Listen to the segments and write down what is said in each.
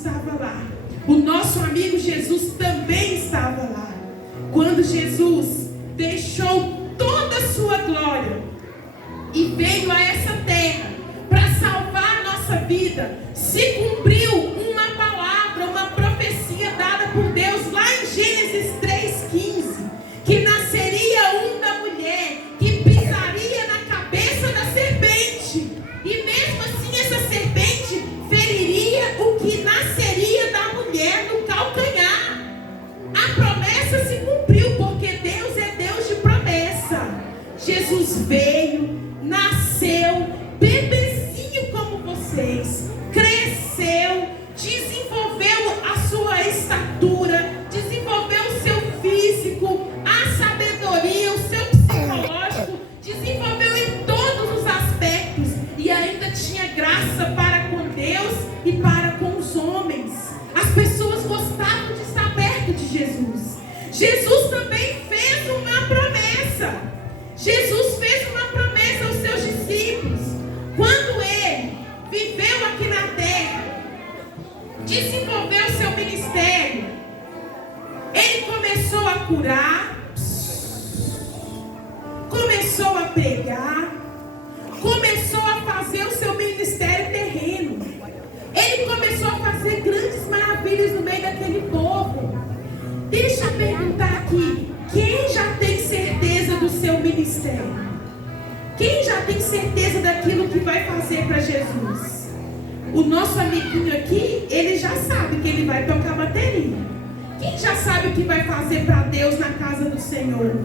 estava lá. O nosso amigo Jesus também estava lá. Quando Jesus deixou toda a sua glória e veio a essa terra para salvar a nossa vida, se cumpriu uma palavra, uma profecia dada por Deus lá em Gênesis 3,15, que nasceria da mulher, que pisaria na cabeça da serpente, e mesmo assim essa serpente feriria o que nasceria da mulher no calcanhar. A promessa se cumpriu, porque Deus é Deus de promessa. Jesus veio, nasceu, bebezinho como vocês, cresceu, desenvolveu a sua estatura, desenvolveu o seu físico, a sabedoria, o seu psicológico, desenvolveu em todos os aspectos, e ainda tinha graça para com Deus e para com os homens. As pessoas gostavam de estar perto de Jesus. Jesus também fez uma promessa. Jesus fez uma promessa aos seus discípulos. Quando ele viveu aqui na terra, desenvolveu seu ministério, ele começou a curar, começou a pregar, começou a fazer o seu ministério terreno. Ele começou a fazer grandes maravilhas no meio daquele povo. Deixa eu perguntar aqui: quem já tem certeza do seu ministério? Quem já tem certeza daquilo que vai fazer para Jesus? O nosso amiguinho aqui, ele já sabe que ele vai tocar bateria. Quem já sabe o que vai fazer para Deus na casa do Senhor?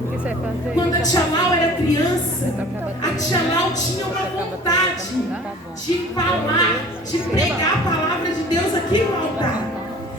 Quando a tia Lau era criança, a tia Lau tinha uma vontade de falar, de pregar a palavra de Deus aqui no altar.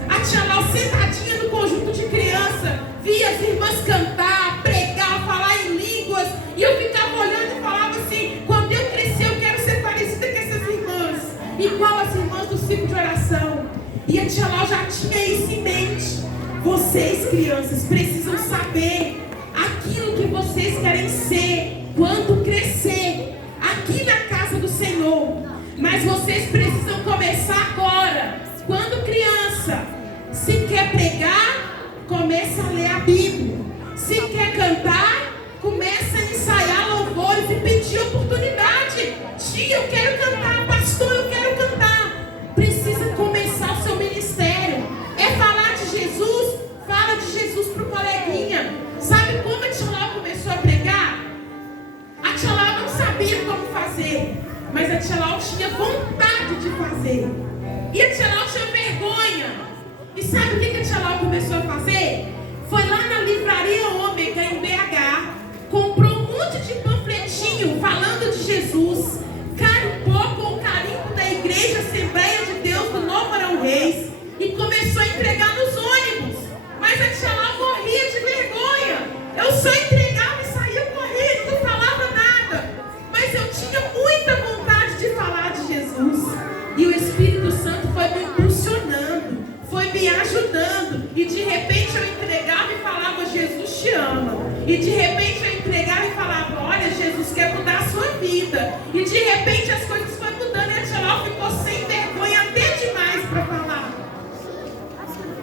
A tia Lau, sentadinha no conjunto de criança, via as irmãs cantar, pregar, falar em línguas, e eu ficava olhando e falava assim: quando eu crescer eu quero ser parecida com essas irmãs, igual as irmãs do ciclo de oração. E a tia Lau já tinha isso em mente. Vocês, crianças, precisam saber aquilo que vocês querem ser quando crescer aqui na casa do Senhor. Mas vocês precisam começar agora. Quando criança, se quer pregar, começa a ler a Bíblia. Se quer cantar, começa a ensaiar louvores e pedir oportunidade. Tia, eu quero cantar. Pastor, eu quero cantar. Precisa começar o seu ministério. É falar de Jesus? Fala de Jesus pro coleguinha. Sabe como a tia Lau começou a pregar? A tia Lau não sabia como fazer, mas a tia Lau tinha vontade de fazer. E a tia Lau tinha vergonha. E sabe o que a tia Lau começou a fazer? Foi lá na livraria Ômega, em BH, comprou um monte de panfletinho falando de Jesus, carimbou com o carimbo da Igreja Assembleia de Deus do Novo Arão Reis e começou a entregar nos ônibus. Mas a tia Lau morria de vergonha. Eu só entregava e saía correndo, não falava nada. Mas eu tinha muita vontade de falar de Jesus. E o Espírito Santo foi me impulsionando, foi me ajudando. E de repente eu entregava e falava: Jesus te ama. E de repente eu entregava e falava: olha, Jesus quer mudar a sua vida. E de repente as coisas foram mudando. E a tia Lau ficou sem vergonha até demais para falar.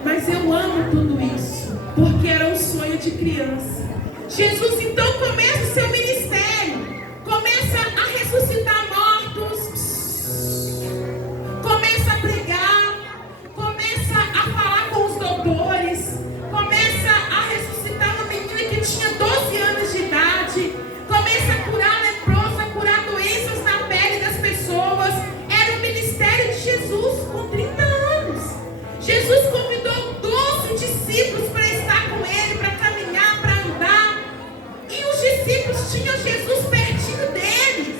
Mas eu amo tudo isso, porque era um sonho de criança. Jesus então começa o seu ministério, começa a ressuscitar mortos, começa a pregar, começa a falar com os doutores, começa a ressuscitar uma menina que tinha 12 anos de idade, começa a curar leprosos, a curar doenças na pele das pessoas. Era o ministério de Jesus com 30 anos. Jesus convidou 12 discípulos para estar com ele, para caminhar, para andar. E os discípulos tinham Jesus pertinho deles.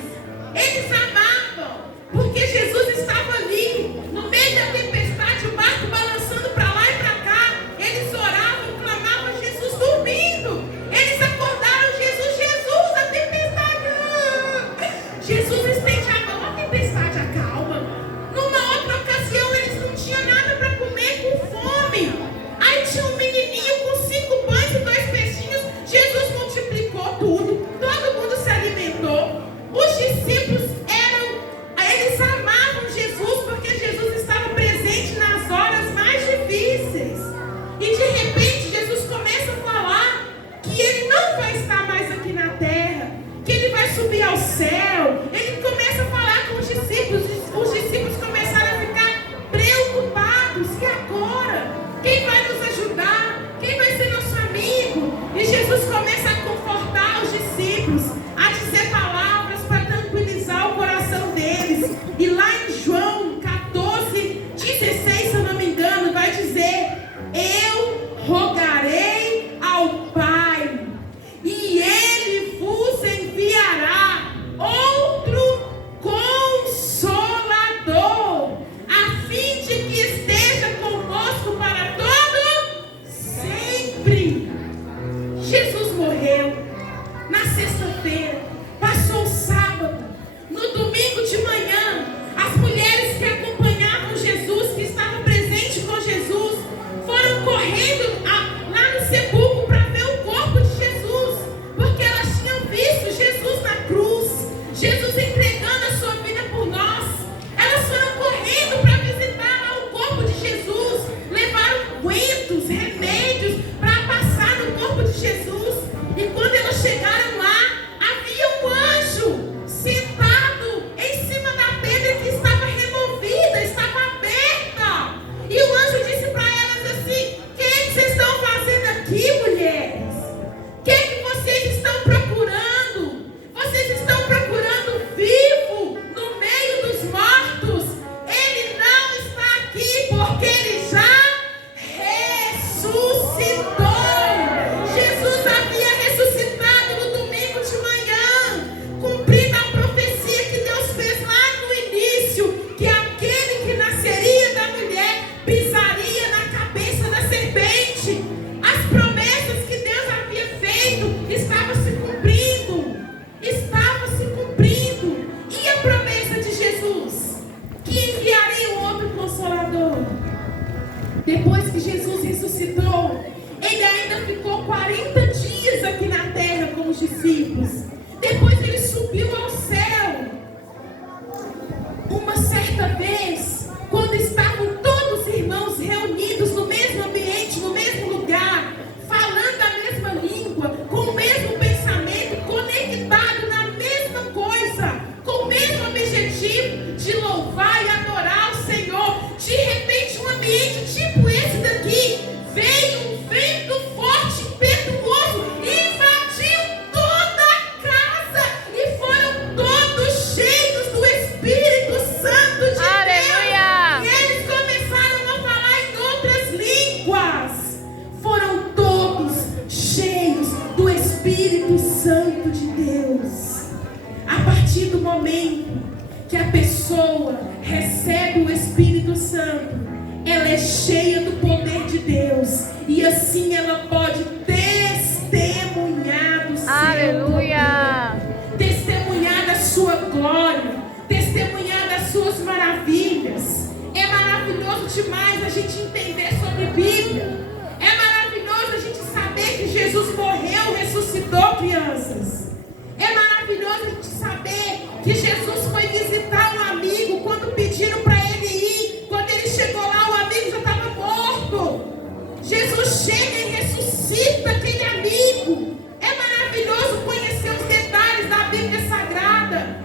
discípulos. Depois ele subiu ao céu. Uma certa vez, quando estavam todos os irmãos reunidos no mesmo ambiente, no mesmo lugar, falando a mesma língua, com o mesmo pensamento, conectado na mesma coisa, com o mesmo objetivo de louvar e adorar o Senhor, de repente um ambiente tipo esse daqui, veio um vento forte, impetuoso, invadiu toda a casa e foram todos cheios do Espírito Santo de Aleluia! Deus. E eles começaram a falar em outras línguas. Foram todos cheios do Espírito Santo de Deus. A partir do momento que a pessoa recebe o Espírito Santo, ela é cheia do poder de Deus, e assim ela pode testemunhar do seu Aleluia! poder, testemunhar da sua glória, testemunhar das suas maravilhas. É maravilhoso demais a gente entender sobre Bíblia. É maravilhoso a gente saber que Jesus morreu, ressuscitou, crianças. É maravilhoso a gente saber que Jesus foi visitar um amigo quando pediram para ele ir. Quando ele chegou lá, o amigo já estava morto. Jesus chega e ressuscita aquele amigo. É maravilhoso conhecer os detalhes da Bíblia Sagrada.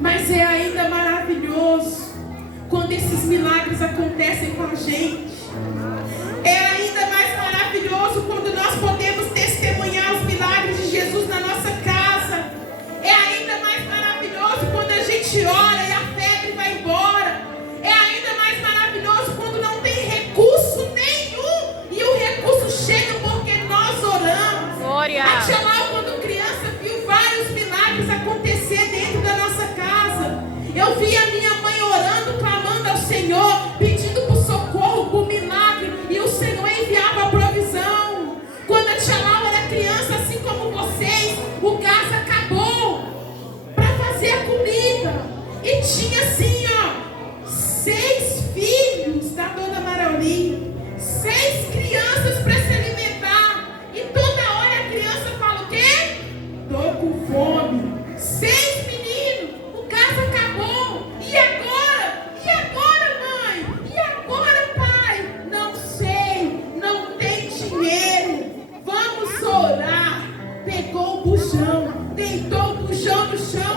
Mas é ainda maravilhoso quando esses milagres acontecem com a gente. É ainda mais maravilhoso quando nós podemos testemunhar os milagres de Jesus na nossa casa. É ainda mais maravilhoso quando a gente ora e a febre vai embora. É ainda mais maravilhoso quando não tem recurso nenhum e o recurso chega porque nós oramos. Glória! A tia Lau, quando criança, viu vários milagres acontecer dentro da nossa casa. Eu vi a minha mãe orando, clamando ao Senhor, pedindo por socorro, por milagre, e o Senhor enviava a provisão. Quando a tia Lau era criança, assim como vocês, o gás acabou para fazer a comida. E tinha assim, ó, 6 filhos da dona Maraulinha, 6 crianças para se alimentar. E toda hora a criança fala o quê? Tô com fome. 6 meninos, o gás acabou. E agora? E agora, mãe? E agora, pai? Não sei, não tem dinheiro. Vamos orar. Pegou o bujão, deitou o bujão no chão